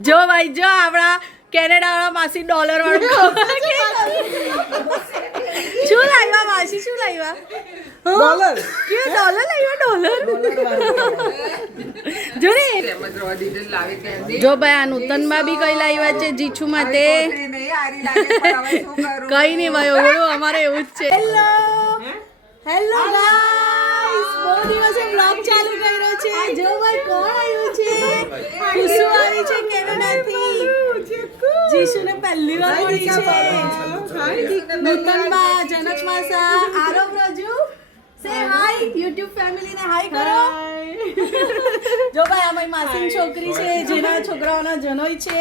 જો ભાઈ જો આપણા કેનેડા વાળા માસી ડોલર વાળું શું લાવ્યા માસી શું લાવ્યા ડોલર કે ડોલર લાવ્યા ડોલર જો રે જો ભાઈ આ નૂતનમાં બી કઈ લાવ્યા છે જીછુ માટે કઈ નહીં ભાઈ ઓળો અમારે એવું જ છે હેલો હેલો ગાઈસ બહુ દિવસે બ્લોગ ચાલુ કર્યો છે જો ભાઈ કોણ આવ્યું છે ખુશુ આવી છે કેનેડાથી જીશુને પહેલી વાર મળી છે નૂતનબા જનક માસા આરવ રાજુ સે હાય YouTube ફેમિલી ને હાય કરો જો ભાઈ આ મારી માસીની છોકરી છે જેના છોકરાઓના જનોય છે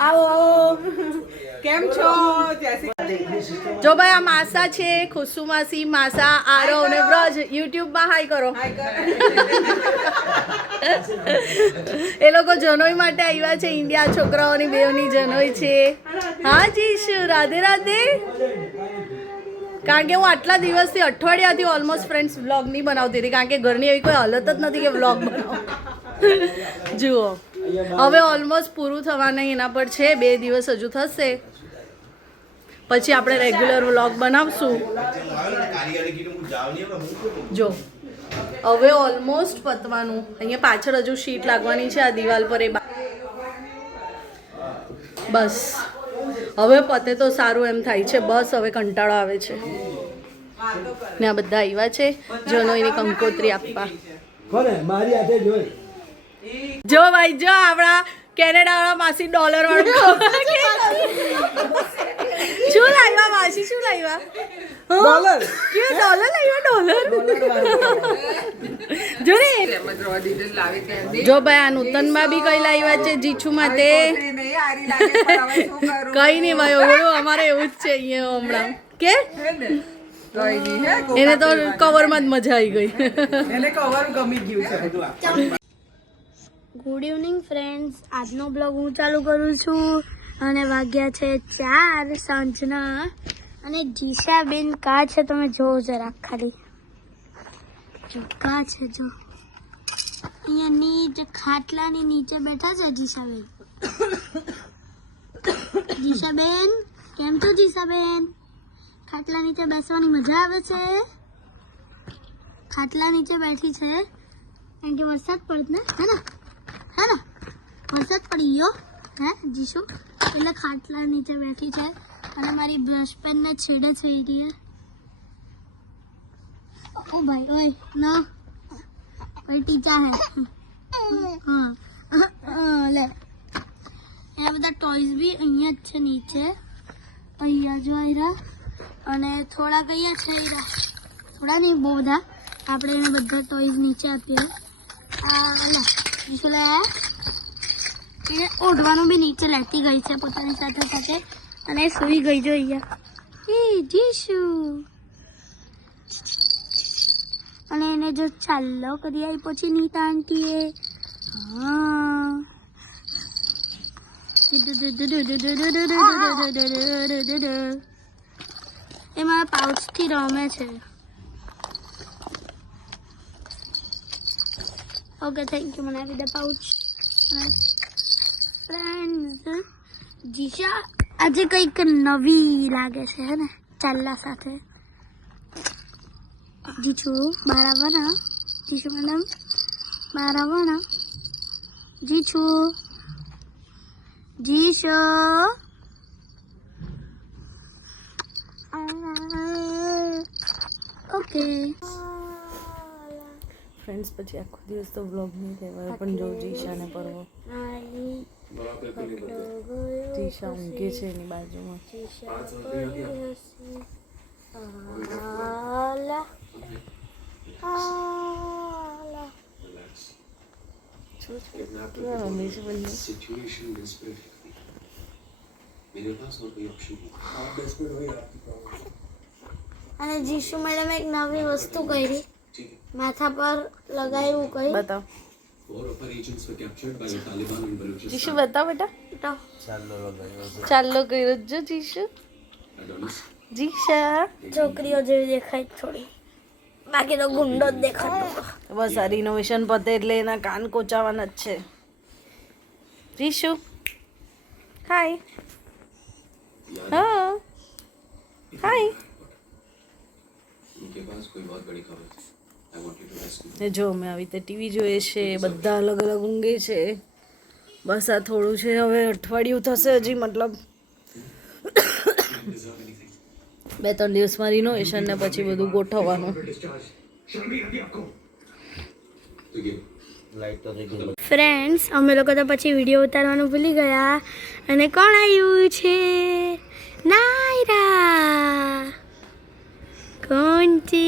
આવો આવો કેમ છો? જો ભાઈ આ માસા છે ખુશુ માસી માસા આરવ ને વ્રજ YouTube માં હાય કરો એ લોકો જનોઈ માટે આવ્યા છે ઇન્ડિયા છોકરાઓની બેવની જનોઈ છે હા જીશુ રાધે રાધે કારણ કે હું આટલા દિવસથી અઠવાડિયાથી ઓલમોસ્ટ ફ્રેન્ડ્સ વ્લોગ નહીં બનાવતી હતી કારણ કે ઘરની એવી કોઈ હાલત જ નથી કે વ્લોગ બનાવો જુઓ હવે ઓલમોસ્ટ પૂરું થવાના એના પર છે 2 દિવસ હજુ થશે પછી આપણે રેગ્યુલર વ્લોગ બનાવશું જો હવે ઓલમોસ્ટ પતવાનું અહીંયા પાછળ હજુ શીટ લાગવાની છે આ દિવાલ પર એ બસ હવે પતે તો સારું એમ થાય છે બસ હવે કંટાળો આવે છે ને આ બધા આવ્યા છે જનો એની કંકોત્રી આપવા કોને મારી હાથે જોઈ જો ભાઈ જો આપણા કેનેડા વાળા માસી ડોલર વાળું શું લાવ્યા માસી શું લાવ્યા ડોલર કે ડોલર લાવ્યા ડોલર જો રે જો ભાઈ આ નૂતનમાં બી કઈ લાવ્યા છે જીછુ માટે કઈ નહીં ભાઈ ઓળો અમારે એવું જ છે અહીંયા હમણાં કે એને તો કવરમાં જ મજા આવી ગઈ એને કવર ગમી ગયું છે ગુડ ઇવનિંગ ફ્રેન્ડ્સ આજનો બ્લોગ હું ચાલુ કરું છું અને વાગ્યા છે 4 સાંજના અને જીશાબેન કા છે તમે જોવો જરા ખાલી જો કા છે જો અહીંયા નીચે ખાટલાની નીચે બેઠા છે જીશાબેન જીશાબેન કેમ છો જીશાબેન ખાટલા નીચે બેસવાની મજા આવે છે ખાટલા નીચે બેઠી છે કારણ કે વરસાદ પડે ને હે ને વરસાદ પડી ગયો હે જીશુ એટલે ખાટલા નીચે બેઠી છે અને મારી બ્રશ પેન ને છેડે છે એટલે ઓ ભાઈ ઓય ના કોઈ ટીચા હે હા લે એ બધા ટોયઝ બી અહીંયા જ છે નીચે અહીંયા જો આયરા અને થોડા કયા છે આયરા થોડા નહીં બહુ બધા આપણે એને બધા ટોયઝ નીચે આપીએ એ ઓઢવાનું બી નીચે લેતી ગઈ છે પોતાની સાથે સાથે અને સુઈ ગઈ જો અહીંયા એ જીશુ અને એને જો ચાલો કરી આવી પછી નીતા આંટીએ હા એ મારા પાઉચથી રમે છે ઓકે થેન્ક યુ મને આપી દે પાઉચ ફ્રેન્ડ્સ જીશા આજે કંઈક નવી લાગે છે હે ને ચાલ્લા સાથે જીછુ બહાર આવવાના જીશુ મેડમ બહાર આવવાના જીછુ જીશુ ઓકે ફ્રેન્ડ્સ પછી આખો દિવસ તો વ્લોગ નહીં કહેવાય પણ જો જીશાને પરવો જીશા ઊંઘે છે એની બાજુમાં અને જીશુ મેડમ એક નવી વસ્તુ કરી માથા પર લગાવ્યું કઈ બતાવ જીશુ બતાવ બેટા ચાલો કર્યો જો જીશુ જીશા છોકરીઓ જેવી દેખાય થોડી બાકી તો ગુંડો જ દેખાતો બસ આ રિનોવેશન પતે એટલે એના કાન કોચાવાના જ છે જીશુ હાય હા હાય જો અમે આવી રીતે ટીવી જોઈએ છે, બધા અલગ અલગ ઊંઘે છે. બસ આ થોડું છે, હવે અઠવાડિયું થશે હજી, મતલબ 2-3 દિવસમાં રિનોવેશન ને પછી બધું ગોઠવવાનું. ફ્રેન્ડ્સ, અમે લોકો તો પછી વિડીયો ઉતારવાનું ભૂલી ગયા. અને કોણ આવ્યું છે? નાયરા. કોણ છે?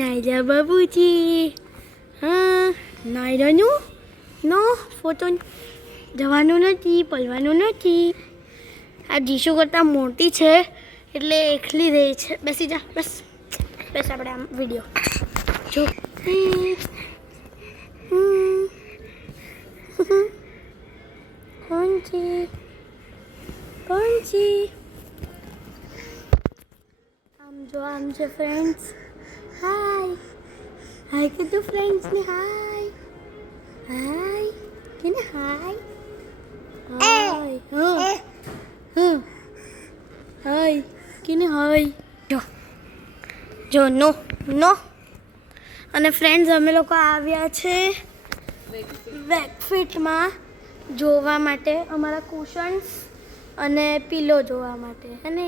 નાયરા બાબુજી. હા, નાયરાનું નો ફોટો જવાનું નથી, પલવાનું નથી. આ જીશુ કરતાં મોટી છે એટલે એકલી રહી છે. બેસી જા, બસ બસ. આપણે આમ વિડીયો જો. કોણ છે? કોણ છે? આમ જો, આમ છે ફ્રેન્ડ્સ. હાય હાય કીધું ફ્રેન્ડ્સને. હાય હાય કે ને હાય હાય હા હાય કે ને હાય. જો જો નો નો. અને ફ્રેન્ડ્સ, અમે લોકો આવ્યા છે વેકફિટમાં જોવા માટે અમારા કુશન્સ અને પિલો જોવા માટે. અને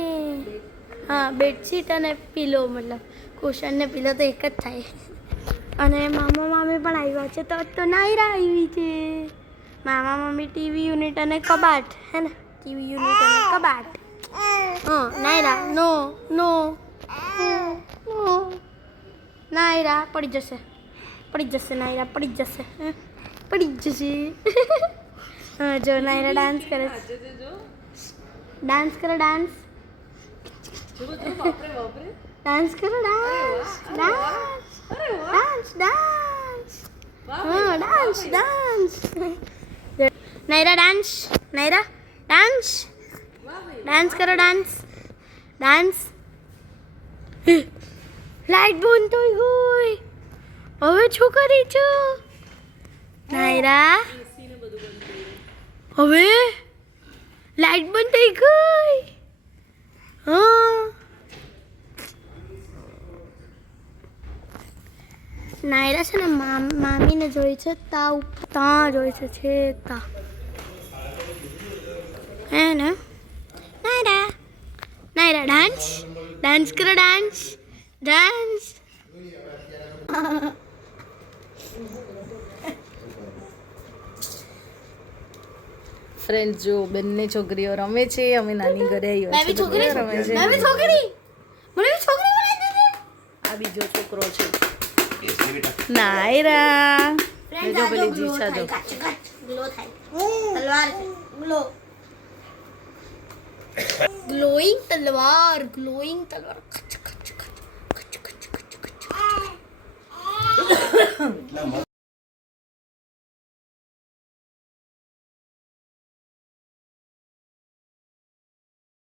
હા, બેડશીટ અને પિલો, મતલબ કુશન ને પિલો તો એક જ થાય. અને મામા મામી પણ આવ્યા છે. તો નાયરા આવી છે. મામા મમ્મી ટીવી યુનિટ અને કબાટ, હે ને? ટીવી યુનિટ અને કબાટ. હા, નાયરા નો નો નો. નાયરા પડી જશે, પડી જશે. નાયરા પડી જશે, પડી જશે. હા, જો નાયરા ડાન્સ કરે છે. ડાન્સ કરો, ડાન્સ ડાન્સ કરો, ડાન્સ ડાન્સ ડાન્સ ડાન્સ. હા, dance dance. Naira dance, Naira dance dance કરો, ડાન્સ ડાન્સ. લાઈટ બંધ થઈ ગઈ. હવે શું કરી છું નાયરા? હવે લાઈટ બંધ થઈ ગઈ. હા, નાયરા છે ને મામીને જોઈ છે ત્યાં જોઈ છે તા, હે ને? નાયરા નાયરા ડાન્સ ડાન્સ કરો, ડાન્સ ડાન્સ. ફ્રેન્ડ્સ, જો બંને છોકરીઓ રમે છે. અમે નાની ઘરે આવ્યા છે, છોકરી રમે છે. મને છોકરી બનાવી દીધી. આ બીજો છોકરો છે નાયરા. જો પેલી જીછા જો. ગ્લો થાય. તલવાર ગ્લો. ગ્લોઈંગ તલવાર, ગ્લોઈંગ તલવાર.